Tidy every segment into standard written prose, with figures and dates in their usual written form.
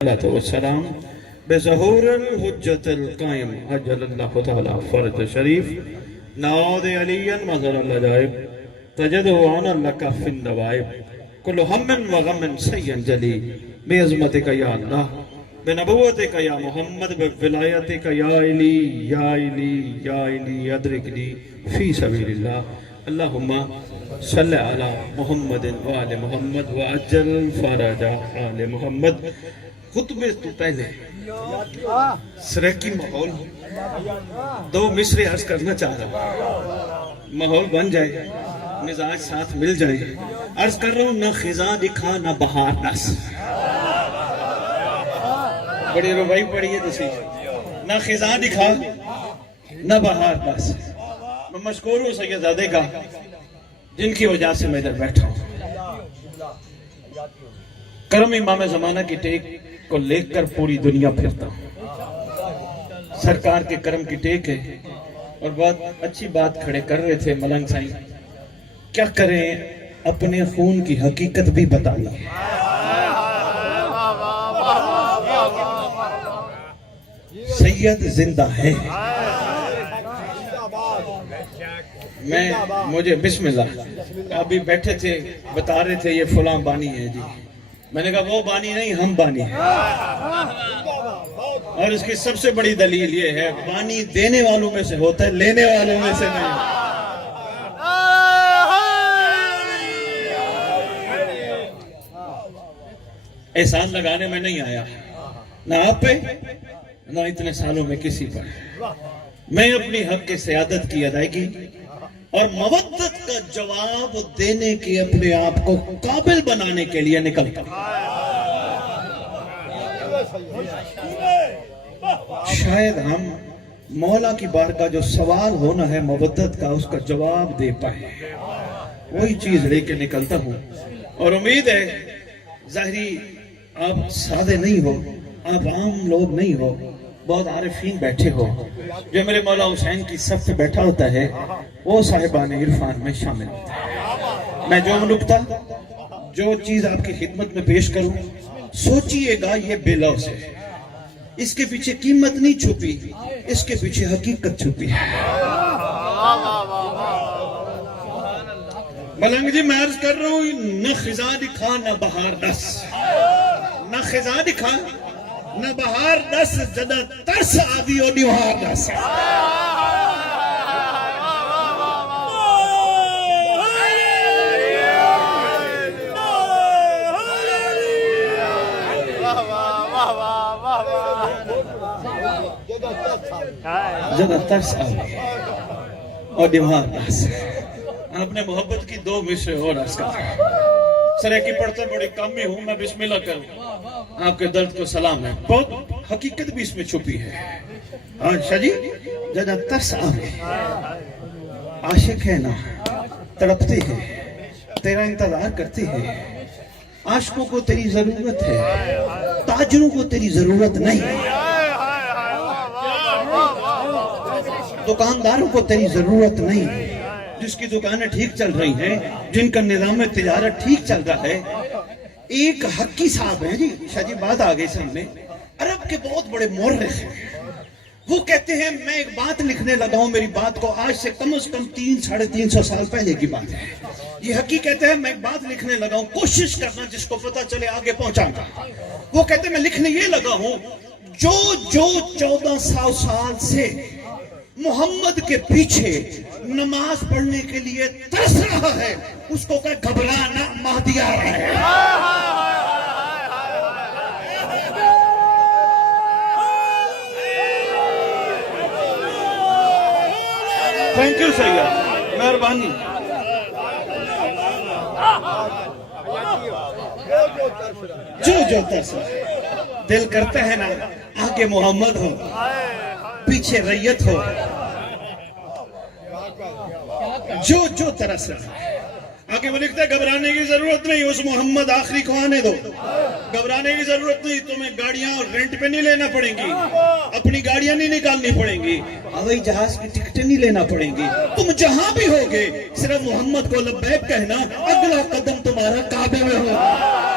والسلام بظهور الحجة القائم عجل الله تعالى فرج الشريف نعود عليا مظهر العجائب تجده عنا لك في النوائب كل هم وغم سينجلي بعظمتك يا الله بنبوتك يا محمد بولایتك يا إلي يا إلي يا إلي أدركني في سبيل الله اللهم صل على محمد وآل محمد وعجل فرج آل محمد خطبے تو پہلے سریکی ماحول دو مصرے عرض کرنا چاہ رہا ماحول بن جائے مزاج ساتھ مل جائے عرض کر رہا ہوں نہ خزاں دکھا نہ بہار نس بڑی ربائی پڑھی ہے تسی نہ خزاں دکھا نہ بہار نس میں مشکور ہوں سیدزادے کا جن کی وجہ سے میں ادھر بیٹھا ہوں کرم امام زمانہ کی ٹیک کو لے کر پوری دنیا پھرتا ہوں سرکار کے کرم کی ٹیک ہے اور بہت اچھی بات کھڑے کر رہے تھے ملنگ سائیں کیا کریں اپنے خون کی حقیقت بھی بتانا سید زندہ ہے مجھے بسم اللہ ابھی بیٹھے تھے بتا رہے تھے یہ فلاں بانی ہے جی میں نے کہا وہ بانی نہیں ہم بانی ہیں اور اس کی سب سے بڑی دلیل یہ ہے بانی دینے والوں میں سے ہوتا ہے لینے والوں میں سے نہیں احسان لگانے میں نہیں آیا نہ آپ پہ نہ اتنے سالوں میں کسی پر میں اپنی حق کی سیادت کی ادائیگی اور مودت کا جواب دینے کے اپنے آپ کو قابل بنانے کے لیے نکلتا شاید ہم مولا کی بارگاہ جو سوال ہونا ہے مودت کا اس کا جواب دے پائے وہی چیز لے کے نکلتا ہوں اور امید ہے ظاہری آپ سادے نہیں ہو آپ عام لوگ نہیں ہو بہت عارفین بیٹھے ہو جو میرے مولا حسین کی صف پہ بیٹھا ہوتا ہے وہ صاحبان عرفان میں شامل ہوتا ہے میں جو نکتہ جو چیز آپ کی خدمت میں پیش کروں سوچئے گا یہ بے لوث ہے اس کے پیچھے قیمت نہیں چھپی اس کے پیچھے حقیقت چھپی ہے ملنگ جی میں عرض کر رہا ہوں نہ خزاں دکھا نہ بہار نس نہ خزاں دکھا نہ بہار نس جدہ ترس آدھی ہو نیوہار نس جدہ ترس آدھی اور نیوہار نس اپنے محبت کی دو مصرے اور عرض کرتا سریکی پڑھتا بڑی کم میں ہوں میں بسم اللہ کروں آپ کے درد کو سلام ہے بہت حقیقت بھی اس میں چھپی ہے شاہ جی جدہ ترس آوے عاشق ہے نا تڑپتے ہیں تیرا انتظار کرتے ہیں عاشقوں کو تیری ضرورت ہے تاجروں کو تیری ضرورت نہیں دکانداروں کو تیری ضرورت نہیں جس کی دکانیں ٹھیک چل رہی ہیں جن کا نظام تجارت ٹھیک چل رہا ہے ایک حقی صاحب ہیں جی شاہ جی بات آگئی سامنے عرب کے بہت بڑے مورخ ہیں وہ کہتے ہیں میں ایک بات لکھنے لگا ہوں میری بات کو آج سے کم از کم 300-350 سال پہلے کی بات ہے یہ حقی کہتے ہیں میں ایک بات لکھنے لگا ہوں کوشش کرنا جس کو پتہ چلے آگے پہنچانا وہ کہتے ہیں میں لکھنے یہ لگا ہوں جو 1400 سال سے محمد کے پیچھے نماز پڑھنے کے لیے ترس رہا ہے اس کو کہ گھبرانا مہدی آ رہا ہے تھینک یو سید مہربانی جو ترس دل کرتا ہے نا آگے محمد ہو پیچھے ریت ہو جو ترس رہا ہے آگے وہ لکھتا ہے گھبرانے کی ضرورت نہیں اس محمد آخری کو آنے دو گھبرانے کی ضرورت نہیں تمہیں گاڑیاں رینٹ پہ نہیں لینا پڑیں گی اپنی گاڑیاں نہیں نکالنی پڑیں گی ہوائی جہاز کی ٹکٹیں نہیں لینا پڑیں گی تم جہاں بھی ہوگے صرف محمد کو لبیک کہنا اگلا قدم تمہارا کعبے میں ہوگا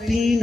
3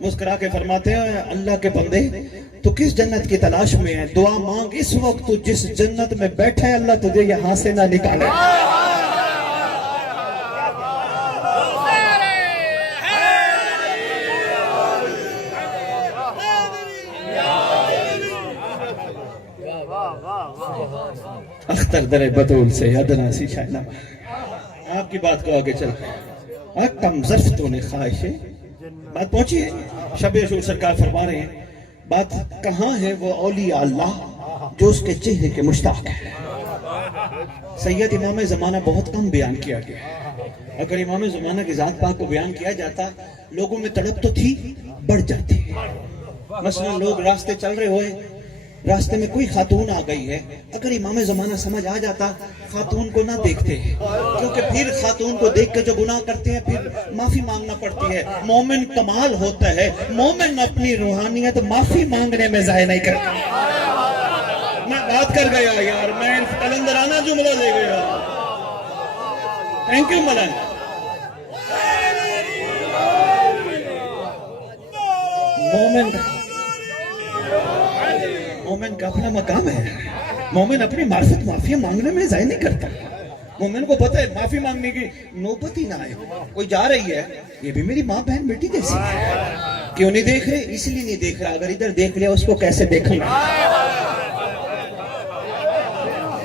مسکرا کے فرماتے ہیں اللہ کے بندے تو کس جنت کی تلاش میں ہے؟ دعا مانگ اس وقت تو جس جنت میں بیٹھا ہے اللہ تجھے یہاں سے نہ نکالے۔ اختر در بطول سے ادنا سی شائنہ آپ کی بات کو آگے چلتے ہیں۔ کم ظرف نے خواہش ہے، بات پہنچی ہے۔ شب عاشور سرکار فرما رہے ہیں بات کہاں ہے وہ اولیاء اللہ جو اس کے چہرے کے مشتاق ہے۔ سید امام زمانہ بہت کم بیان کیا گیا، اگر امام زمانہ کی ذات پاک کو بیان کیا جاتا لوگوں میں تڑپ تو تھی، بڑھ جاتی۔ مثلا لوگ راستے چل رہے ہوئے، راستے میں کوئی خاتون آ گئی ہے، اگر امام زمانہ سمجھ آ جاتا خاتون کو نہ دیکھتے، کیونکہ پھر خاتون کو دیکھ کے جو گناہ کرتے ہیں پھر معافی مانگنا پڑتی ہے۔ مومن کمال ہوتا ہے، مومن اپنی روحانیت معافی مانگنے میں ضائع نہیں کرتا۔ میں بات کر گیا یار، میں کلندرانہ جملہ لے گیا۔ تھینک یو ملائن۔ مومن کا اپنا مقام ہے، مومن اپنی معرفت معافی مانگنے میں ضائع نہیں کرتا۔ مومن کو پتہ ہے معافی مانگنے کی نوبت ہی نہ آئے۔ کوئی جا رہی ہے، یہ بھی میری ماں بہن بیٹی جیسی ہے، کیوں نہیں دیکھ رہے؟ اس لیے نہیں دیکھ رہا، اگر ادھر دیکھ لیا اس کو کیسے دیکھیں گے؟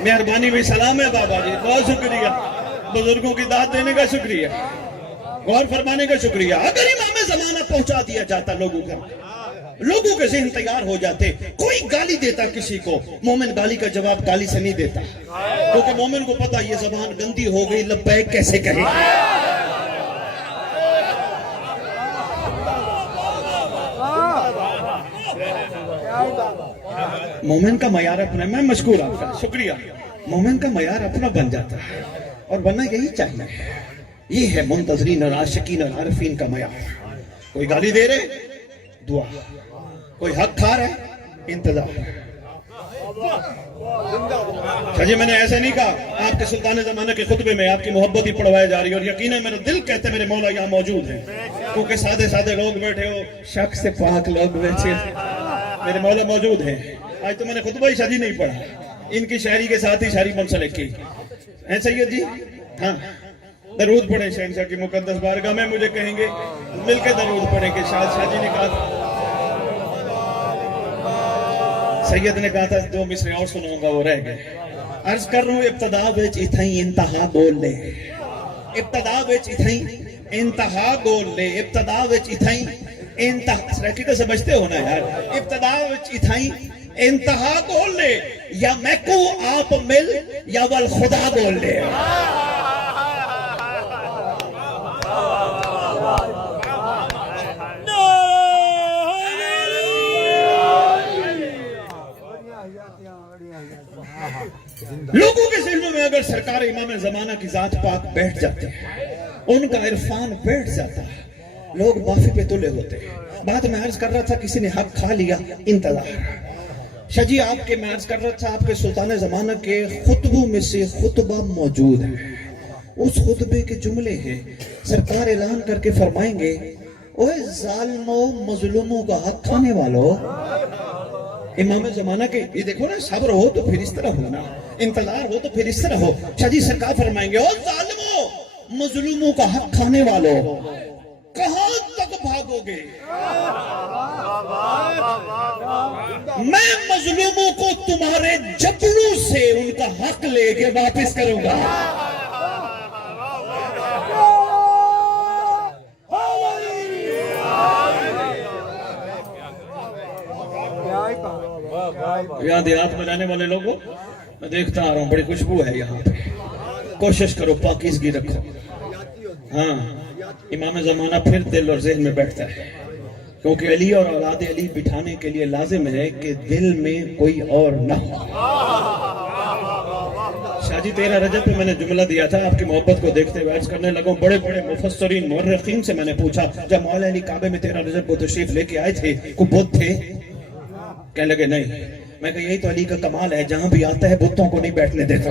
مہربانی بھی سلام ہے بابا جی، بہت شکریہ، بزرگوں کی داد دینے کا شکریہ، غور فرمانے کا شکریہ۔ اگر امام زمانہ پہنچا دیا جاتا لوگوں کے ذہن تیار ہو جاتے، کوئی گالی دیتا کسی کو، مومن گالی کا جواب گالی سے نہیں دیتا، کیونکہ مومن کو پتا یہ زبان گندی ہو گئی، لبیک کیسے کہے۔ مومن کا معیار اپنا، میں مشکور آپ کا شکریہ، مومن کا معیار اپنا بن جاتا ہے، اور بننا یہی چاہیے۔ یہ ہے منتظرین اور عاشقین اور عارفین کا معیار۔ کوئی گالی دے رہے دعا، کوئی حق کھا رہا ہے انتظار۔ جی میں نے ایسے نہیں کہا آپ کے سلطان زمانہ کے خطبے میں آپ کی محبت ہی پڑھوائی جا رہی ہے، اور یقیناً میرا دل کہتے میرے مولا یہاں موجود ہیں، کیونکہ سادے لوگ بیٹھے ہو، شک سے پاک لوگ بیٹھے، میرے مولا موجود ہیں۔ آج تو میں نے خطبہ ہی شادی نہیں پڑھا، ان کی شاعری کے ساتھ ہی شاعری منسلک کی ہے سید جی۔ ہاں درود پڑھیں شہنشاہ کی مقدس بارگاہ میں، مجھے کہیں گے مل کے درود پڑھیں کہ شاہ جی نے کہا، سید نے کہا تھا 2 مصرے اور سنوں گا، وہ رہ گئے۔ عرض کر رہا ہوں ابتدا وچ اتھائی انتہا بول لے، ابتدا وچ اتھائی انتہا بول لے، ابتدا وچ اتھائی انتہا، رہکی تو سمجھتے ہونا یار، ابتدا وچ اتھائی انتہا بول لے، یا میں کو آپ مل یا والخدا بول لے۔ لوگوں کے ذہنوں میں اگر سرکار امام زمانہ کی ذات پاک بیٹھ جاتے ہیں، ان کا عرفان بیٹھ جاتا ہے، لوگ معافی پہ تلے ہوتے ہیں۔ بات میں عرض کر رہا تھا کسی نے حق کھا لیا، انتظار۔ شاہ جی آپ کے، میں عرض کر رہا تھا آپ کے سلطان زمانہ کے خطبوں میں سے خطبہ موجود ہے، اس خطبے کے جملے ہیں، سرکار اعلان کر کے فرمائیں گے، اوہ ظالموں مظلوموں کا حق کھانے والوں، امام زمانہ کے، یہ دیکھو نا، صبر ہو تو پھر اس طرح ہونا، انتظار ہو تو پھر اس طرح ہو۔ شاہ جی سرکار فرمائیں گے، او ظالموں مظلوموں کا حق کھانے والوں، کہاں تک بھاگو گے؟ میں مظلوموں کو تمہارے جبڑوں سے ان کا حق لے کے واپس کروں گا۔ یہاں دیہات میں رہنے والے لوگوں میں دیکھتا آ رہا ہوں، بڑی خوشبو ہے یہاں پہ، کوشش کرو پاکیزگی رکھو۔ ہاں امام زمانہ پھر دل اور ذہن میں بیٹھتا ہے، کیونکہ علی اور اولاد علی بٹھانے کے لیے لازم ہے کہ دل میں کوئی اور نہ ہو۔ شاہ جی 13 رجب پہ میں نے جملہ دیا تھا، آپ کی محبت کو دیکھتے ہوئے عرض کرنے لگا، بڑے بڑے مفسرین مورخین سے میں نے پوچھا، جب مولا علی کعبے میں 13 رجب کو تشریف لے کے آئے تھے کوئی بت تھے؟ کہنے لگے نہیں۔ میں کہا یہی تو علی کا کمال ہے، جہاں بھی آتا ہے بتوں کو نہیں بیٹھنے دیتا۔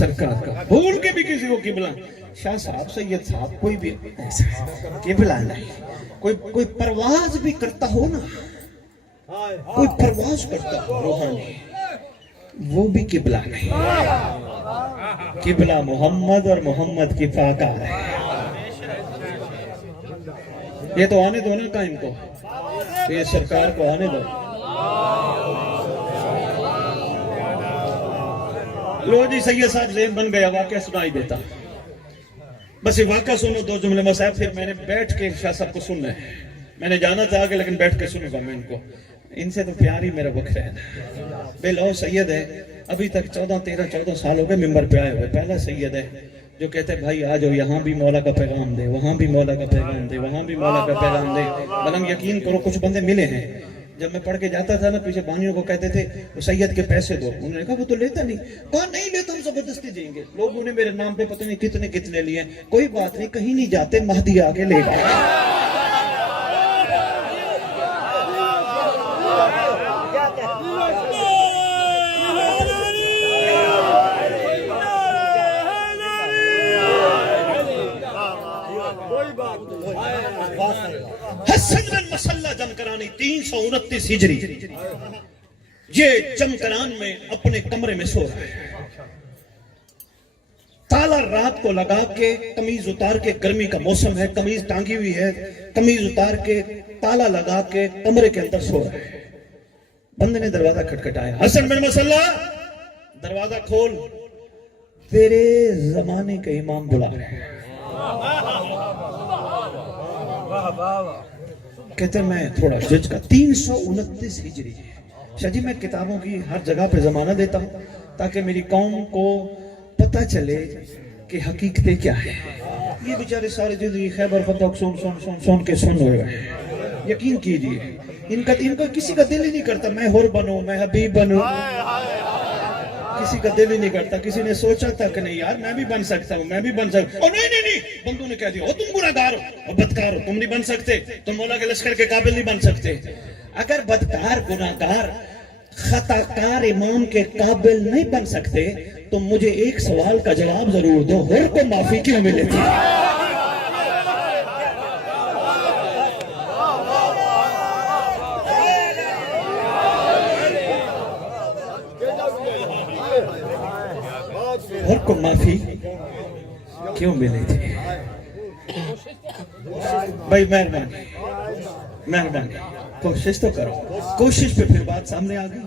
سرکار کا بھول کے بھی کسی کو قبلہ شاہ صاحب سید صاحب کوئی بھی ایسا قبلہ نہیں. کوئی پرواز بھی کرتا ہو نا, کوئی پرواز کرتا ہو روحانی, وہ بھی قبلہ نہیں. قبلہ محمد اور محمد کی پاکار ہے. یہ تو آنے دو نا ٹائم کو, تو یہ سرکار کو آنے دو. لو جی سید صاحب ذہن بن گیا, واقعہ سنائی دیتا. بس یہ واقعہ سنو, 2 جملے مسائب, پھر میں نے بیٹھ کے شاہ صاحب کو سننا ہے. میں نے جانا تھا آگے لیکن بیٹھ کے سنوں گا میں ان کو. ان سے تو پیار ہی میرا وقت ہے. بے لو سید ہے, ابھی تک 14 سال ہو گئے ممبر پہ آئے ہوئے. پہلا سید ہے جو کہتے ہیں بھائی آ جاؤ, یہاں بھی مولا کا پیغام دے, وہاں بھی مولا کا پیغام دے, وہاں بھی مولا کا پیغام دے. ملنگ یقین کرو کچھ بندے ملے ہیں, جب میں پڑھ کے جاتا تھا نا پیچھے بانیوں کو کہتے تھے وہ سید کے پیسے دو. انہوں نے کہا وہ تو لیتا نہیں. کہا نہیں لیتا, ہم زبردستی دیں گے. لوگوں نے میرے نام پہ پتہ نہیں کتنے لیے. کوئی بات نہیں, کہیں نہیں جاتے, مہدی آگے لے گا. حسن بن مسلح جمکرانی 329 ہجری, یہ جمکران میں اپنے کمرے میں سو رہا ہے. تالا رات کو لگا کے, قمیض اتار کے, گرمی کا موسم ہے, قمیض ٹانگی ہوئی ہے, قمیض اتار کے تالا لگا کے کمرے کے اندر سو رہا ہے. بندے نے دروازہ کھٹکھٹایا, حسن بن مسلح دروازہ کھول, تیرے زمانے کے امام بلا رہے ہیں. کہتے میں تھوڑا جج کا. 329 ہجری. شاہ جی میں کتابوں کی ہر جگہ پہ زمانہ دیتا ہوں تاکہ میری قوم کو پتہ چلے کہ حقیقتیں کیا ہے. یہ بیچارے سارے زندگی خیبر فتح سن کے سن ہوئے ہیں. یقین کیجئے ان کا کسی کا دل ہی نہیں کرتا میں حر بنوں, میں حبیب بنوں. کسی کا دل ہی نہیں کرتا. کسی نے سوچا تھا کہ نہیں یار میں بھی بن سکتا ہوں, میں بھی بن سکتا ہوں. اور نہیں بندوں نے کہہ دیا او تم گناہگار ہو اور بدکار ہو, تم نہیں بن سکتے, تم مولا کے لشکر کے قابل نہیں بن سکتے. اگر بدکار, گناہگار, خطاکار امام کے قابل نہیں بن سکتے تو مجھے ایک سوال کا جواب ضرور دو, حر کو معافی کیوں ملے تھی؟ حر کو معافی کیوں ملے تھی؟ بھائی مہربانی کوشش تو کرو. کوشش پہ پھر بات سامنے آ گئی.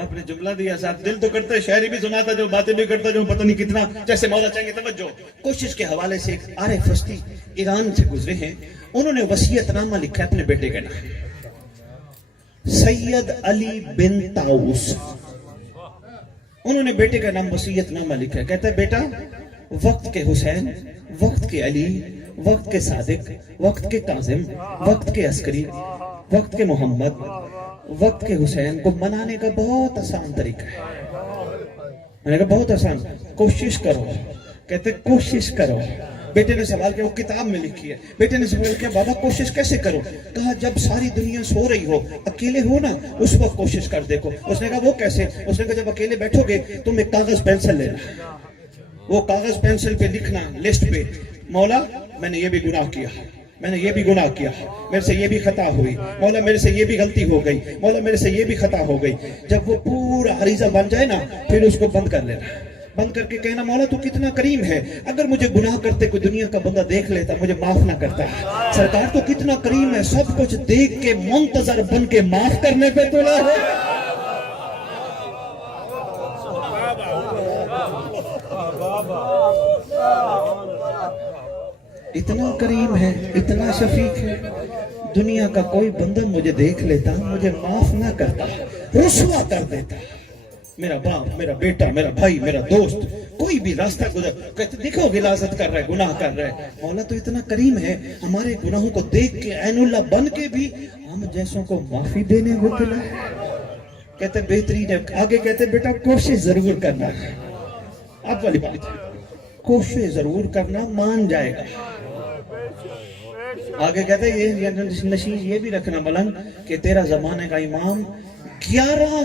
آپ نے جملہ دیا صاحب, دل تو کرتا ہے شاعری بھی سناتا جو, باتیں بھی کرتا جو, پتہ نہیں کتنا جیسے مولا چاہیں گے. توجہ, کوشش کے حوالے سے ایک عارف ہستی ایران سے گزرے ہیں, انہوں نے وصیت نامہ لکھا ہے اپنے بیٹے کا نام, سید علی بن طاؤس. انہوں نے بیٹے کا نام وصیت نامہ لکھا ہے. کہتا ہے بیٹا, وقت کے حسین, وقت کے علی, وقت کے صادق, وقت کے کاظم, وقت کے عسکری, وقت کے محمد, وقت کے حسین کو منانے کا بہت آسان طریقہ ہے. میں نے کہا بہت آسان, کوشش کرو. کہتے کوشش کرو. بیٹے نے سوال کیا, وہ کتاب میں لکھی ہے. بیٹے نے سوال کیا بابا کوشش کیسے کرو؟ کہا جب ساری دنیا سو رہی ہو, اکیلے ہو نا, اس وقت کوشش کر دیکھو. اس نے کہا وہ کیسے؟ اس نے کہا جب اکیلے بیٹھو گے تم ایک کاغذ پینسل لینا, وہ کاغذ پینسل پہ لکھنا لسٹ پہ, مولا میں نے یہ بھی گناہ کیا, میں نے یہ بھی گناہ کیا, میرے سے یہ بھی خطا ہوئی, مولا میرے سے یہ بھی غلطی ہو گئی, مولا میرے سے یہ بھی خطا ہو گئی. جب وہ پورا عریضہ بن جائے نا پھر اس کو بند کر لینا, بند کر کے کہنا مولا تو کتنا کریم ہے, اگر مجھے گناہ کرتے کوئی دنیا کا بندہ دیکھ لیتا مجھے معاف نہ کرتا. سرکار تو کتنا کریم ہے, سب کچھ دیکھ کے منتظر بن کے معاف کرنے پہ تلا ہے. اتنا کریم ہے, اتنا شفیق ہے, دنیا کا کوئی بندہ مجھے دیکھ لیتا مجھے معاف نہ کرتا, رسوا کر دیتا. میرا باپ, میرا بیٹا, میرا بھائی, میرا دوست, کوئی بھی راستہ گزر کہتے دیکھو غلاظت کر رہا ہے, گناہ کر رہا ہے. مولا تو اتنا کریم ہے, ہمارے گناہوں کو دیکھ کے عین اللہ بن کے بھی ہم جیسوں کو معافی دینے کو تلا ہے. کہتے بہترین ہے. آگے کہتے بیٹا کوشش ضرور کرنا ہے. آپ والی بات ہے, کوشش ضرور کرنا, مان جائے گا. آگے کہتے یہ نشین یہ بھی رکھنا ملنگ کہ تیرا زمانے کا امام 11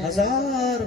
1000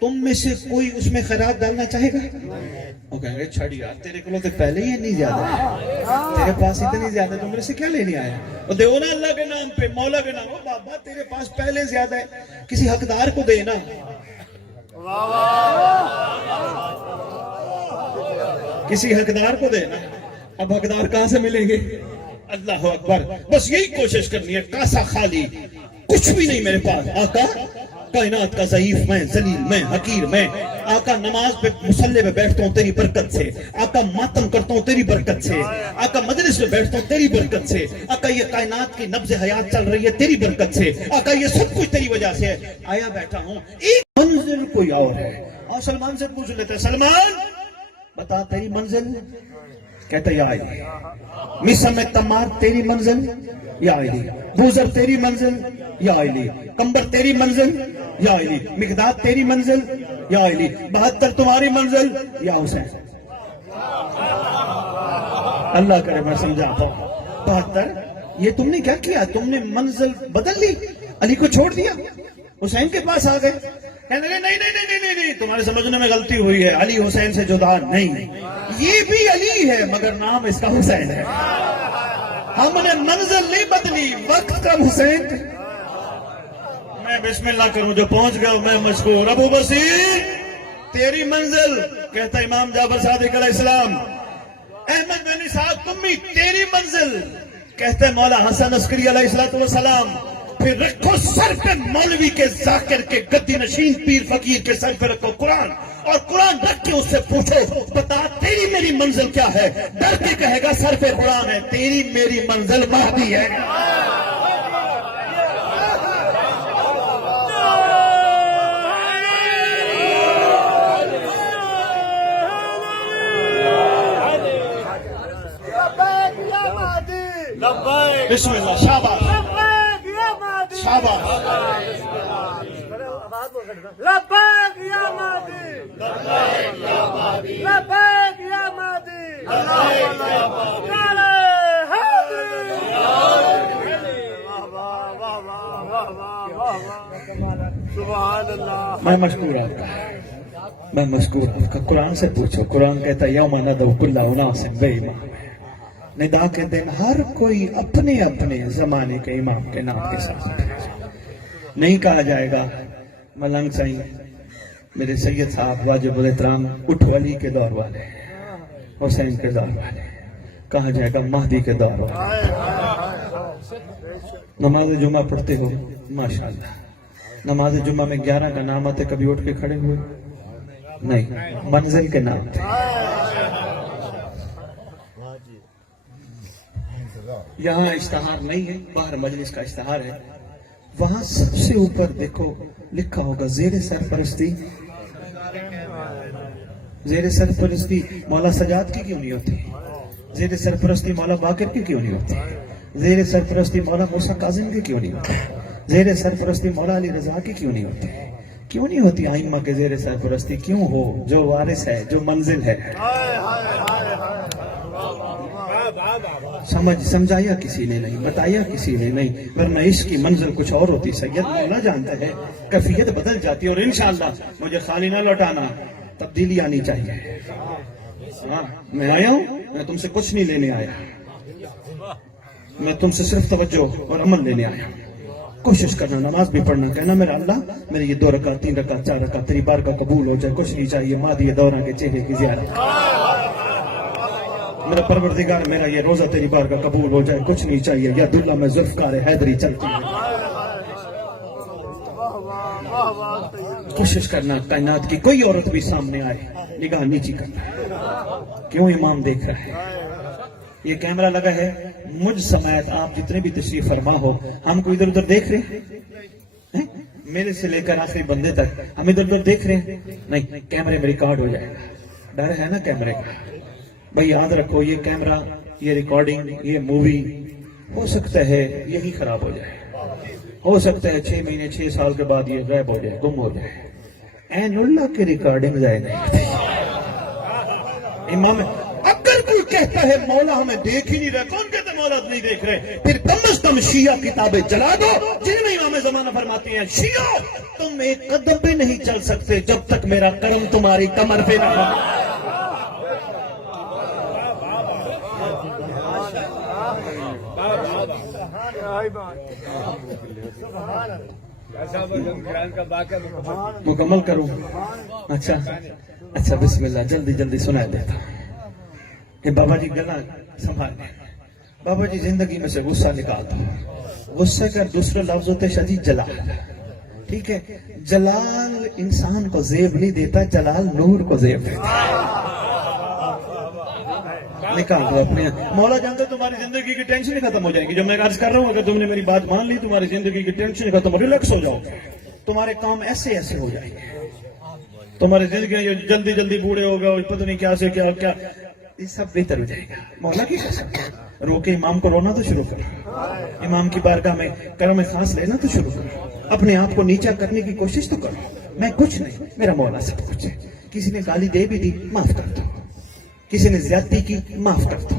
تم میں سے کوئی اس میں خیرات ڈالنا چاہے گا؟ وہ کہیں گے چھڑ یار تیرے کو تو پہلے ہی نہیں زیادہ ہے، تیرے پاس اتنی زیادہ ہے، تم میرے سے کیا لینے آیا؟ وہ دیو نا اللہ کے نام پہ، مولا کے نام، وہ بابا تیرے پاس پہلے زیادہ ہے، کسی حقدار کو دینا، کسی حقدار کو دینا۔ اب حقدار کہاں سے ملیں گے؟ اللہ اکبر، بس یہی کوشش کرنی ہے، کاسا خالی، کچھ بھی نہیں میرے پاس، آقا کائنات کا ضعیف میں، ذلیل میں، حقیر میں، آقا نماز پہ مصلی پہ بیٹھتا ہوں تیری برکت سے، آقا ماتم کرتا ہوں تیری برکت سے، آقا مجلس پہ بیٹھتا ہوں تیری برکت سے، آقا یہ کائنات کی نبض حیات چل رہی ہے تیری برکت سے، آقا یہ سب کچھ تیری وجہ سے ہے، آیا بیٹھا ہوں، ایک منزل کوئی اور ہے۔ اور سلمان سے پوچھ لیتے ہیں، سلمان بتا تیری منزل؟ کہتا یا علی، مصر میں تمار تیری منزل یا علی، بوزر تیری منزل یا علی، کمبر تیری منزل یا علی، مقداد تیری منزل یا علی، 72 تمہاری منزل یا حسین؟ اللہ کرے میں سمجھاتا ہوں، 72 یہ تم نے کیا کیا؟ تم نے منزل بدل لی، علی کو چھوڑ دیا، حسین کے پاس آ گئے، کہنے لگے نہیں، تمہارے سمجھنے میں غلطی ہوئی ہے، علی حسین سے جدا نہیں، یہ بھی علی ہے مگر نام اس کا حسین ہے، ہم نے منزل نہیں بدلی، وقت کا حسین۔ میں بسم اللہ کروں، جو پہنچ گیا میں مشکور۔ ابو بصیر تیری منزل؟ کہتا امام جعفر صادق علیہ السلام۔ احمد بن اسحاق تمی تیری منزل؟ کہتا ہے مولا حسن عسکری علیہ السلام۔ پھر رکھو سر پہ مولوی کے ذاکر کے گدی نشین پیر فقیر کے سر پہ رکھو قرآن، اور قرآن رکھ کے اس سے پوچھو بتا تیری میری منزل کیا ہے؟ ڈر کے کہے گا سر پہ قرآن ہے، تیری میری منزل مہدی ہے۔ بسم اللہ، شاباش شاباش۔ لبیک یا مہدی، لبیک یا مہدی، لبیک یا مہدی، نعرہ حیدری۔ سبحان اللہ۔ میں مشکور آپ کا، میں مشکور آپ کا۔ قرآن سے پوچھو، قرآن کہتا ہے یوم ندعو کل اناس بامامہم، ندا کے دن ہر کوئی اپنے اپنے زمانے کے امام کے نام کے ساتھ، نہیں کہا جائے گا ملنگ سائیں میرے سید صاحب واجب الاحترام اٹھو علی کے دور والے، حسین کے دور والے، کہا جائے گا مہدی کے دور والے۔ نماز جمعہ پڑھتے ہو ماشاءاللہ، نماز جمعہ میں 11 کا نام آتے، کبھی اٹھ کے کھڑے ہوئے؟ نہیں، منزل کے نام تھے۔ یہاں اشتہار نہیں ہے، باہر مجلس کا اشتہار ہے، وہاں سب سے اوپر دیکھو لکھا ہوگا زیر سرپرستی، زیر سرپرستی مولا سجاد کی کیوں نہیں ہوتی؟ زیر سرپرستی مولا باقر کی کیوں نہیں ہوتی؟ زیر سرپرستی مولا موسیٰ کاظم کی کیوں نہیں ہوتی؟ زیر سرپرستی مولا علی رضا کی کیوں نہیں ہوتی؟ کیوں نہیں ہوتی ائمہ کے زیر سرپرستی؟ کیوں ہو؟ جو وارث ہے، جو منزل ہے۔ سمجھایا کسی نے نہیں، بتایا کسی نے نہیں، ورنہ عشق کی منزل کچھ اور ہوتی۔ سید مولا جانتا ہے، کیفیت بدل جاتی ہے، اور انشاءاللہ مجھے خالی نہ لوٹانا، تبدیلی آنی چاہیے۔ ہاں میں آیا ہوں، میں تم سے کچھ نہیں لینے آیا، میں تم سے صرف توجہ اور عمل لینے آیا ہوں۔ کوشش کرنا، نماز بھی پڑھنا، کہنا میرا اللہ میرے یہ 2 رکعت 3 رکعت 4 رکعت تیری بار کا قبول ہو جائے، کچھ نہیں چاہیے، مہدی دورہ کے چہرے کی زیارت۔ میرا پروردگار میرا یہ روزہ تیری بار کا قبول ہو جائے، کچھ نہیں چاہیے، یا دلہ میں ذوالفقار حیدری چلتی ہے۔ کوشش کرنا کائنات کی کوئی عورت بھی سامنے آئے نگاہ نیچی کرنا، کیوں امام دیکھ رہا ہے؟ یہ کیمرہ لگا ہے، مجھ سمیت آپ جتنے بھی تشریف فرما ہو، ہم کو ادھر ادھر دیکھ رہے ہیں، میرے سے لے کر آخری بندے تک ہم ادھر ادھر دیکھ رہے ہیں؟ نہیں، کیمرے میں ریکارڈ ہو جائے گا، ڈر ہے نا کیمرے کا۔ بھائی یاد رکھو، یہ کیمرہ، یہ ریکارڈنگ، یہ مووی ہو سکتا ہے یہی خراب ہو جائے، ہو سکتا ہے 6 مہینے 6 سال کے بعد یہ غائب ہو جائے، گم ہو جائے۔ این اللہ کی ریکارڈنگ ضائع نہیں۔ امام اگر کوئی کہتا ہے مولا ہمیں دیکھ ہی نہیں رہا، کون کہتا ہے مولد نہیں دیکھ رہے، پھر کم از کم شیعہ کتابیں جلا دو جن میں امام زمانہ فرماتے ہیں شیعہ تم ایک قدم بھی نہیں چل سکتے جب تک میرا کرم تمہاری کمر پہ نہ ہو۔ مکمل کروں؟ اچھا بسم اللہ، جلدی جلدی سنا دیتا کہ بابا جی گلا سنبھال لیں۔ بابا جی زندگی میں سے غصہ نکال دو، غصے کا دوسرا لفظ ہوتا ہے شدی جلال، ٹھیک ہے؟ جلال انسان کو زیب نہیں دیتا، جلال نور کو زیب دیتا۔ نکال دو اپنے، مولا جانتے تمہاری زندگی کی ٹینشن ہی ختم ہو جائے گی۔ جو میں عرض کر رہا ہوں اگر تم نے میری بات مان لی تمہاری زندگی کی ٹینشن ختم ہو، ریلیکس ہو جاؤ، تمہارے کام ایسے ایسے ہو جائیں گے، تمہاری زندگی جلدی جلدی بوڑھے ہو گئے پتہ نہیں کیا سے کیا یہ سب بہتر ہو جائے گا۔ مولا کی قسم، رو کے امام کو رونا تو شروع کرو، امام کی بارگاہ میں کرم خاص لینا تو شروع کرو، اپنے آپ کو نیچا کرنے کی کوشش تو کرو۔ میں کچھ نہیں، میرا مولا سب کچھ ہے۔ کسی نے گالی دے بھی دی معاف کر دو، کسی نے زیادتی کی معاف کر دو،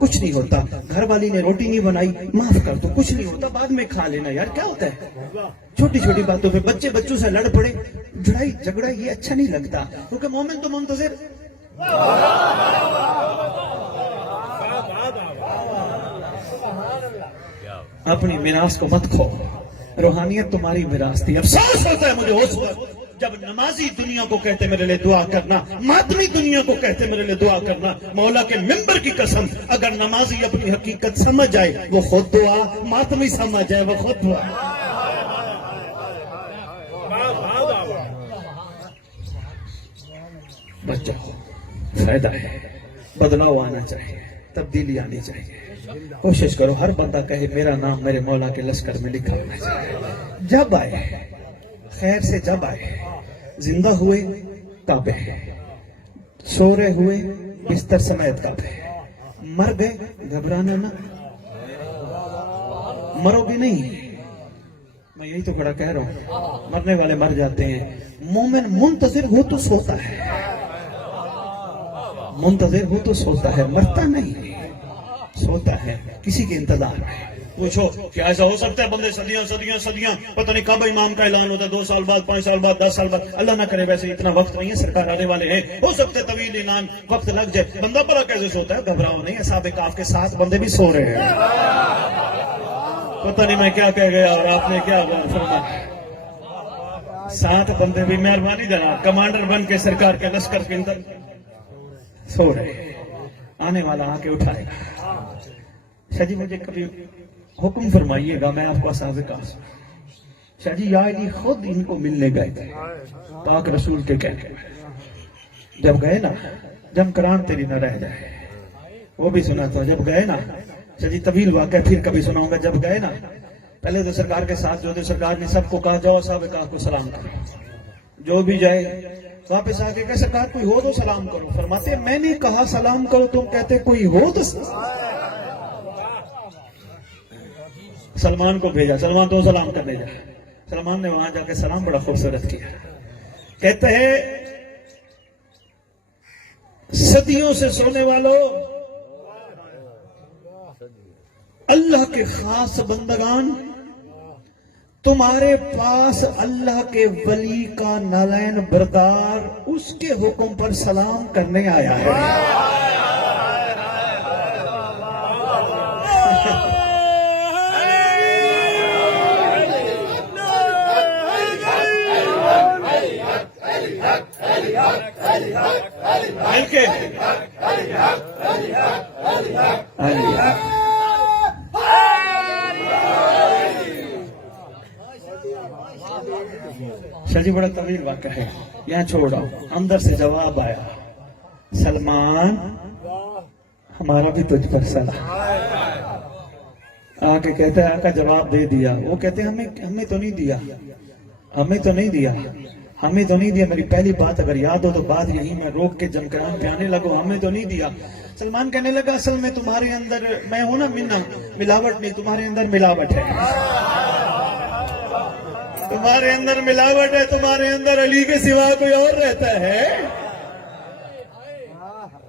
کچھ نہیں ہوتا۔ گھر والی نے روٹی نہیں بنائی معاف کر دو، کچھ نہیں ہوتا، بعد میں کھا لینا، یار کیا ہوتا ہے چھوٹی چھوٹی باتوں پہ بچوں سے لڑ پڑے، جڑائی جھگڑا، یہ اچھا نہیں لگتا، کیونکہ مومن تو منتظر۔ اپنی میراث کو مت کھو، روحانیت تمہاری میراث تھی۔ افسوس ہوتا ہے مجھے اس وقت جب نمازی دنیا کو کہتے میرے لیے دعا کرنا، ماتمی دنیا کو کہتے میرے لیے دعا کرنا۔ مولا کے منبر کی قسم، اگر نمازی اپنی حقیقت سمجھ جائے وہ خود دعا، ماتمی سمجھ جائے وہ خود دعا۔ بچ جاؤ، فائدہ ہے، بدلاؤ آنا چاہیے، تبدیلی آنی چاہیے۔ کوشش کرو ہر بندہ کہے میرا نام میرے مولا کے لشکر میں لکھا ہونا چاہیے۔ جب آئے خیر سے، جب آئے زندہ ہوئے کعبے، سو رہے ہوئے بستر سمیت کعبے، مر گئے گھبرانا نہ، مرو گے نہیں، میں یہی تو بڑا کہہ رہا ہوں، مرنے والے مر جاتے ہیں۔ مومن منتظر ہو تو سوتا ہے، منتظر ہو تو سوتا ہے، مرتا نہیں، سوتا ہے کسی کے انتظار میں۔ پوچھو کیا ایسا ہو سکتا ہے بندے صدیاں پتہ نہیں کب امام کا اعلان ہوتا ہے، 2 سال بعد، 5 سال بعد، 10 سال بعد، اللہ نہ کرے ویسے اتنا وقت نہیں ہے، سرکار آنے والے ہیں، ہو سکتا ہے طویل اعلان وقت لگ جائے، بندہ بڑا کیسے سوتا ہے؟ گھبراؤ نہیں، اصحاب کہف کے 7 بندے بھی سو رہے ہیں، پتہ نہیں میں کیا کہہ گیا اور آپ نے کیا فرمایا۔ 7 بندے بھی، مہربانی جناب، کمانڈر بن کے سرکار کے لشکر کے اندر سو رہے ہیں، آنے والا آ کے اٹھائے گا۔ شاہ جی مجھے کبھی حکم فرمائیے گا، میں آپ کو اصحاب کہف، شاہ جی یا علی خود ان کو ملنے گئے تھے پاک رسول کے کہنے میں، جب گئے نا جم کران تیری نہ رہ جائے، وہ بھی سنا تھا، جب گئے نا شاہ جی طویل واقعہ پھر کبھی سناؤں گا۔ جب گئے نا پہلے تو سرکار کے ساتھ جو تھے، سرکار نے سب کو کہا جاؤ اصحاب کہف کو سلام کرو، جو بھی جائے واپس آ کے کہ سرکار کوئی ہو تو سلام کرو، فرماتے ہیں میں نے کہا سلام کرو، تم کہتے کوئی ہو تو سلمان کو بھیجا، سلمان تو سلام کرنے جا، سلمان نے وہاں جا کے سلام بڑا خوبصورت کیا، کہتے ہیں صدیوں سے سونے والوں، اللہ کے خاص بندگان، تمہارے پاس اللہ کے ولی کا نالین بردار اس کے حکم پر سلام کرنے آیا ہے۔ شاہ جی بڑا طویل واقعہ ہے، یہاں چھوڑا، اندر سے جواب آیا، سلمان ہمارا بھی تجھ پر سلام۔ آ کے کہتا ہے آقا جواب دے دیا، وہ کہتے ہیں ہمیں تو نہیں دیا، ہمیں تو نہیں دیا، ہمیں تو نہیں دیا، میری پہلی بات اگر یاد ہو تو بات یہی، میں روک کے جمکران پہ آنے لگو، ہمیں تو نہیں دیا۔ سلمان کہنے لگا اصل میں تمہارے اندر میں ہوں نا منا، ملاوٹ نہیں، تمہارے اندر ملاوٹ ہے، تمہارے اندر ملاوٹ ہے، تمہارے اندر علی کے سوا کوئی اور رہتا ہے،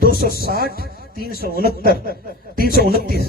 260 369 329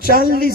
40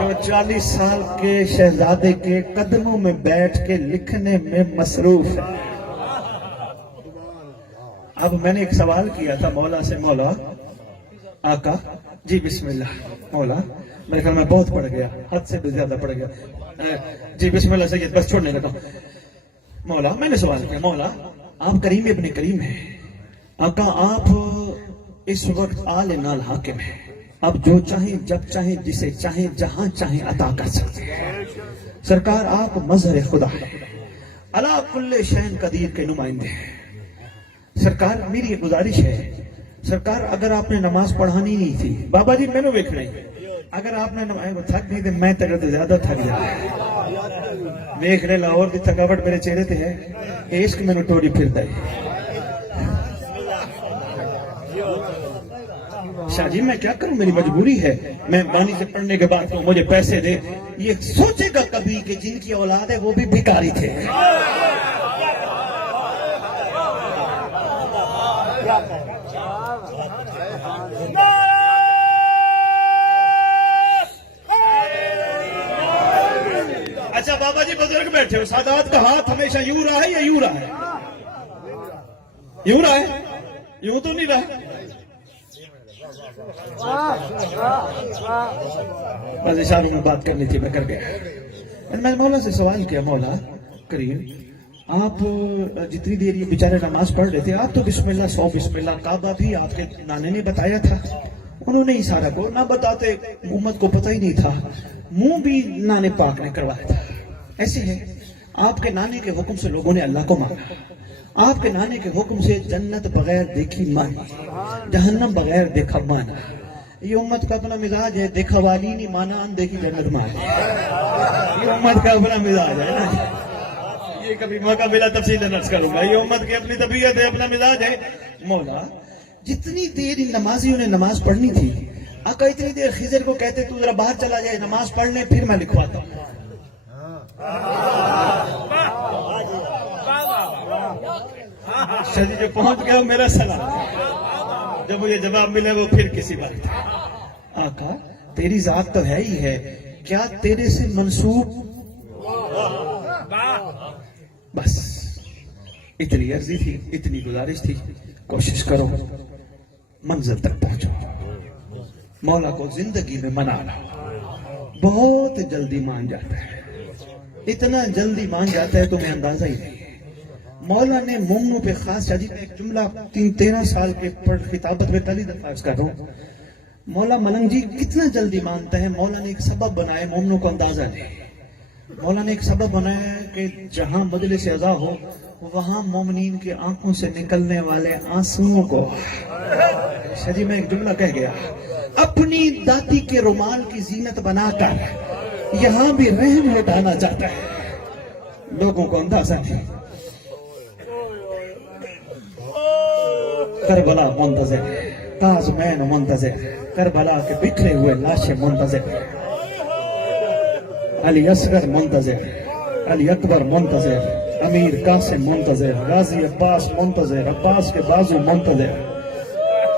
جو 40 سال کے شہزادے کے قدموں میں بیٹھ کے لکھنے میں مصروف ہے. اب میں نے ایک سوال کیا تھا مولا سے, مولا آقا جی بسم اللہ. مولا میرے خیال میں بہت پڑ گیا, حد سے بھی زیادہ پڑ گیا. جی بسم اللہ سید, بس چھوڑنے لگا. مولا میں نے سوال کیا, مولا آپ کریم ابن کریم ہیں, آقا آپ اس وقت آل نال حاکم ہیں, آپ جو چاہیں جب چاہیں جسے چاہیں جہاں چاہیں عطا کر سکتے ہیں. سرکار آپ مظہر خدا ہیں, علی کل شین قدیر کے نمائندے ہیں. سرکار میری ایک گزارش ہے, سرکار اگر آپ نے نماز پڑھانی نہیں تھی, بابا جی میں نے ویکھ رہی, اگر آپ نے تھک نہیں تھے, میں تک زیادہ تھک جاتا ویکھ رہے لاہور کی تھکاوٹ میرے چہرے تے ہے, عشق میں ٹوری پھرتا ہے. شاہ جی میں کیا کروں, میری مجبوری ہے, میں بانی سے پڑھنے کے بعد تو مجھے پیسے دے. یہ سوچے گا کبھی کہ جن کی اولاد ہے وہ بھی بھکاری تھے. اچھا بابا جی بزرگ بیٹھے ہو, سادات کا ہاتھ ہمیشہ یوں رہا ہے یا یوں رہا ہے؟ یوں رہا ہے, یوں تو نہیں رہا. بس اشاروں میں بات کرنی تھی, میں کر گیا. میں مولا سے سوال کیا, مولا کریم آپ جتنی دیر یہ بیچارے نماز پڑھ رہے تھے, آپ تو بسم اللہ 100 بسم اللہ, کعبہ بھی آپ کے نانے نے بتایا تھا, انہوں نے اشارہ کو نہ بتاتے امت کو پتہ ہی نہیں تھا, منہ بھی نانے پاک نے کروایا تھا. ایسے ہے آپ کے نانے کے حکم سے لوگوں نے اللہ کو مانا, آپ کے نانے کے حکم سے جنت بغیر دیکھی مانی, جہنم بغیر دیکھا مانا. یہ امت کا اپنا مزاج ہے, دیکھا والی نہیں مانا, ان دیکھی جنت مانی. یہ امت کا اپنا مزاج ہے نا, یہ کبھی موقع ملا تفصیل نرس کروں گا. یہ امت کی اپنی طبیعت ہے, اپنا مزاج ہے. مولا جتنی دیر ان نمازیوں نے نماز پڑھنی تھی, آقا اتنی دیر خضر کو کہتے تو ذرا باہر چلا جائے, نماز پڑھ لیں, پھر میں لکھواتا ہوں. شاہ جی جو پہنچ گیا میرا سلام, جب مجھے جواب ملے وہ پھر کسی بات. آقا تیری ذات تو ہے ہی ہے, کیا تیرے سے منسوب, بس اتنی عرضی تھی, اتنی گزارش تھی, کوشش کرو منزل تک پہنچو. مولا کو زندگی میں منانا بہت جلدی مان جاتا ہے, اتنا جلدی مان جاتا ہے تمہیں اندازہ ہی نہیں. مولا نے مومنوں پہ خاص, شاہ جی میں ایک جملہ 13 سال کے خطابت میں پہلی دفعہ عرض کر رہا ہوں, مولا ملنگ جی کتنا جلدی مانتا ہے. مولا نے ایک سبب بنایا, مومنوں کو اندازہ نہیں. مولا نے ایک سبب بنایا ہے کہ جہاں مجلس عزا ہو وہاں مومنین کی آنکھوں سے نکلنے والے آنسوؤں کو, شاہ جی میں ایک جملہ کہہ گیا, اپنی داتی کے رومال کی زینت بنا کر یہاں بھی رحم اٹھانا چاہتا ہے. لوگوں کو اندازہ نہیں. کربلا منتظر, قاسمین منتظر, کربلا کے بکھرے ہوئے لاشیں منتظر, علی اصغر منتظر, علی اکبر منتظر, امیر قاسم منتظر, غازی عباس منتظر, عباس کے بازو منتظر,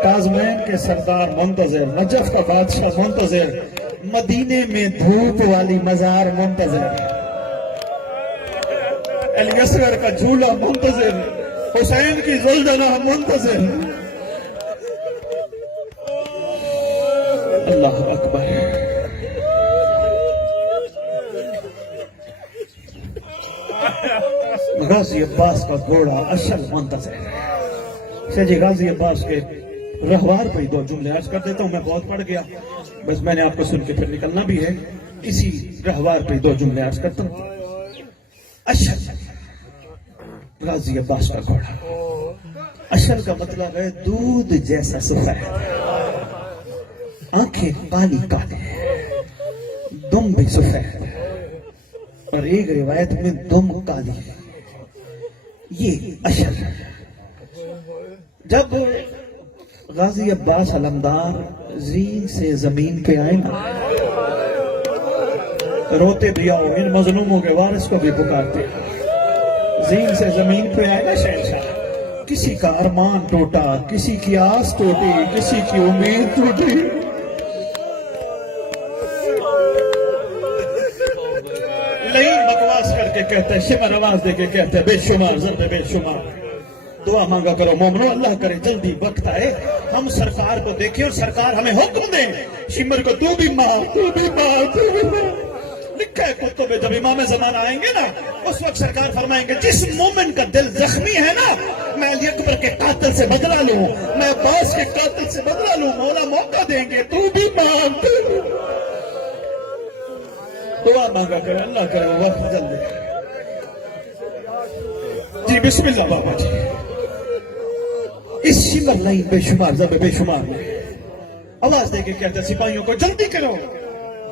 قاسمین کے سردار منتظر, نجف کا بادشاہ منتظر, مدینے میں دھوپ والی مزار منتظر, علی اصغر کا جھولا منتظر, حسین کی زلجنہ منتظر. اللہ اکبر. غازی عباس کا گھوڑا اشل منتظر. شاہ جی غازی عباس کے رہوار پہ 2 جملے عرض کر دیتا ہوں, میں بہت پڑھ گیا, بس میں نے آپ کو سن کے پھر نکلنا بھی ہے. اسی رہوار پہ 2 جملے عرض کرتا ہوں. اشل غازی عباس کا گھوڑا, اشل کا مطلب ہے دودھ جیسا سفید, آنکھیں کالی کالی, دم بھی سفید, اور ایک روایت میں دم کالی. یہ اشل. جب غازی عباس علمدار زین سے زمین پہ آئے نا, روتے بھی آؤ, ان مظلوموں کے وارث کو بھی پکارتے. زین سے زمین پہ آئے نا شہنشاہ, کسی کا ارمان ٹوٹا, کسی کی آس ٹوٹی, کسی کی امید ٹوٹی. کے کہتے ہیں شمر آواز دے کے کہتے ہیں بے شمار ضرب بے شمار. دعا مانگا کرو مومنو اللہ کرے جلدی وقت آئے ہم سرکار کو دیکھیں اور سرکار ہمیں حکم دیں شمر کو تو بھی مار تو بھی مار تو بھی مار. لکھا ہے کتب میں جب امام زمان آئیں گے نا اس وقت سرکار فرمائیں گے جس مومن کا دل زخمی ہے نا میں علی اکبر کے قاتل سے بدلہ لوں میں عباس کے قاتل سے بدلہ لوں مولا موقع دیں گے تو بھی مار تو بھی. دعا مانگا کرے اللہ کرے وقت جلدی. جی بسم اللہ بابا جی. اس شمر لائن بے شمار ضرب بے شمار میں آواز دے کے کہتے ہیں سپاہیوں کو جلدی کرو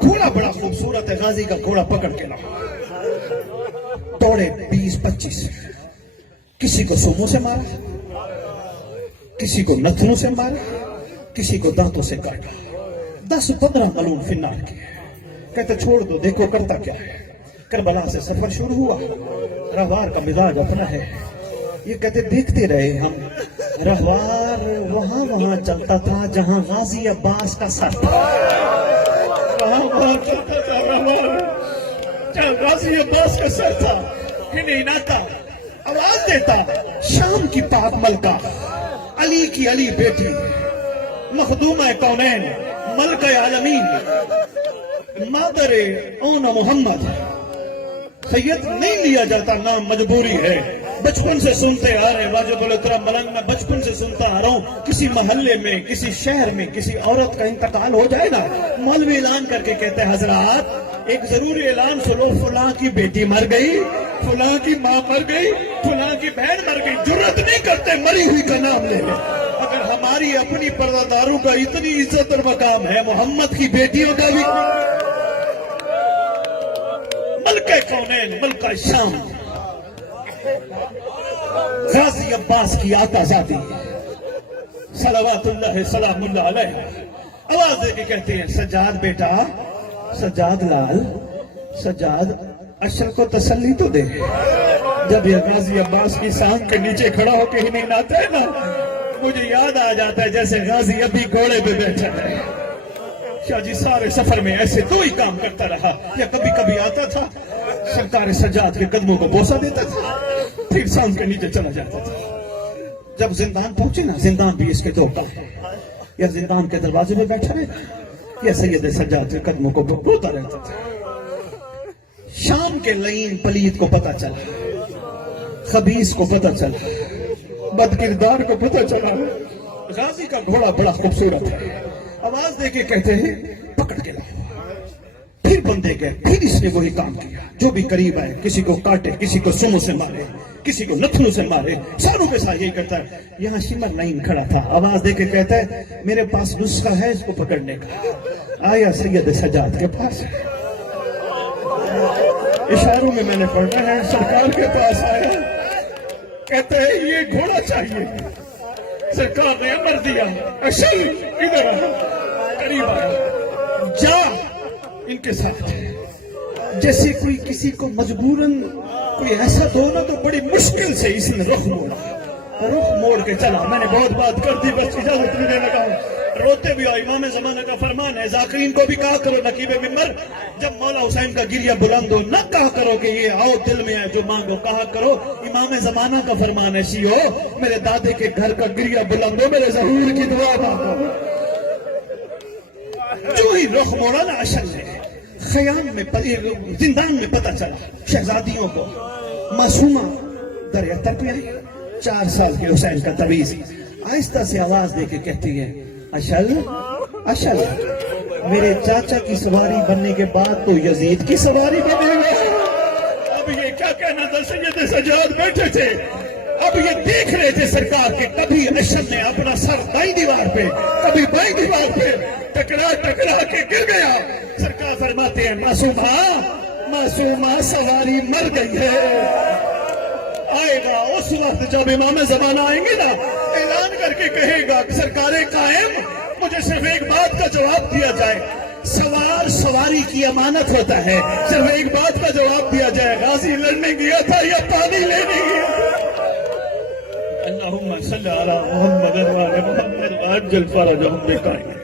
گھوڑا بڑا خوبصورت ہے غازی کا گھوڑا پکڑ کے لاؤ. توڑے 20-25 کسی کو سوموں سے مارا کسی کو نتھنوں سے مارا کسی کو دانتوں سے کاٹا 10-15 ملون فنار کیے. کہتے چھوڑ دو دیکھو کرتا کیا ہے. کربلا سے سفر شروع ہوا رہوار کا مزاج اپنا ہے یہ کہتے دیکھتے رہے ہم رہوار وہاں چلتا تھا جہاں غازی عباس کا سر تھا. وہاں چلتا تھا رہوار جہاں غازی عباس کا سر تھا. نہیں ناتا آواز دیتا شام کی پاک ملکہ علی کی علی بیٹی مخدومہ کونین ملکہ عالمین مادر اون محمد. سید نہیں لیا جاتا نام مجبوری ہے بچپن سے سنتے آ رہے واجب الاحترام ملنگ میں بچپن سے سنتا آ رہا ہوں کسی محلے میں کسی شہر میں کسی عورت کا انتقال ہو جائے نا مولوی اعلان کر کے کہتے ہیں حضرات ایک ضروری اعلان سنو فلاں کی بیٹی مر گئی فلاں کی ماں مر گئی فلاں کی بہن مر گئی. جرت نہیں کرتے مری ہوئی کا نام لے لیں. اگر ہماری اپنی پردہ داروں کا اتنی عزت اور مقام ہے محمد کی بیٹیوں کا بھی. ملکہ کونین ملکہ شام غازی عباس کی آقا ذاتی صلوات اللہ سلام اللہ علیہ آواز دے کے کہتے ہیں سجاد بیٹا سجاد لال سجاد اشر کو تسلی تو دے. جب یہ غازی عباس کی سانگ کے نیچے کھڑا ہو کے ہی نہیں ناتا ہے نا مجھے یاد آ جاتا ہے جیسے غازی ابھی گھوڑے پہ بیٹھا ہے. شاہ جی سارے سفر میں ایسے دو ہی کام کرتا رہا یا کبھی کبھی آتا تھا سرکار سجاد کے قدموں کو بوسہ دیتا تھا پھر سانگ کے نیچے چلا جاتا تھا. جب زندان پہنچے نا زندان بھی اس کے دو کام ہے یا زندان کے دروازے میں بیٹھا رہتا یا سید سجاد کے قدموں کو بوتا رہتا تھا. شام کے لعین پلید کو پتا چلا خبیث کو پتا چلا بد کردار کو پتا چلا غازی کا گھوڑا بڑا خوبصورت ہے. آواز دے کے کہتے ہیں پکڑ کے لاؤ. پھر بندے گئے پھر اس نے وہی کام کیا جو بھی قریب آئے کسی کو کاٹے کسی کو سنوں سے مارے کسی کو نتھنوں سے مارے ساروں کے ساتھ یہی کرتا ہے. یہاں شمر لائن کھڑا تھا آواز دے کے کہتا ہے میرے پاس نسخہ ہے اس کو پکڑنے کا. آیا سید سجاد کے پاس اشاروں میں نے پڑھنا ہے سرکار کے پاس آیا کہتا ہے یہ گھوڑا چاہیے. سرکار نے امر دیا اشل ادھر قریب آیا جا ان کے ساتھ. جیسے کوئی کسی کو مجبوراً کوئی ایسا دو نا تو بڑی مشکل سے اس نے رخ موڑ کے چلا. میں نے بہت بات کر دی بس اجازت دینے لگا ہوں. روتے بھی ہو امام زمانہ کا فرمان ہے ذاکرین کو بھی کہا کرو نقیب ممبر جب مولا حسین کا گریہ بلند ہو نہ کہا کرو کہ یہ آؤ دل میں ہے جو مانگو کہا کرو امام زمانہ کا فرمان ہے شیعو میرے دادے کے گھر کا گریہ بلند ہو میرے ظہور کی دعا مانگو. جو ہی رخ موڑا نا اشل ہے خیام میں زندان میں پتہ چلا شہزادیوں کو معصومہ دریاتر پہ آئی 4 سال کے حسین کا تویز آہستہ سے آواز دے کے کہتی ہے اشل اشل میرے چاچا کی سواری بننے کے بعد تو یزید کی سواری بنے گا. اب یہ کیا کہنا تھا سید سجاد بیٹھے تھے اب یہ دیکھ رہے تھے سرکار کے کبھی اشل نے اپنا سر دائیں دیوار پہ کبھی بائیں دیوار پہ ٹکرا کے گر گیا. سرکار فرماتے ہیں معصومہ سواری مر گئی ہے. آئے گا اس وقت جب امام زمانہ آئیں گے نا اعلان کر کے کہے گا سرکار قائم مجھے صرف ایک بات کا جواب دیا جائے سوار سواری کی امانت ہوتا ہے صرف ایک بات کا جواب دیا جائے غازی لڑنے گیا تھا یا پانی لینے گیا. اللہم صلی علی محمد وعلی محمد عجل فرجہم بقائم.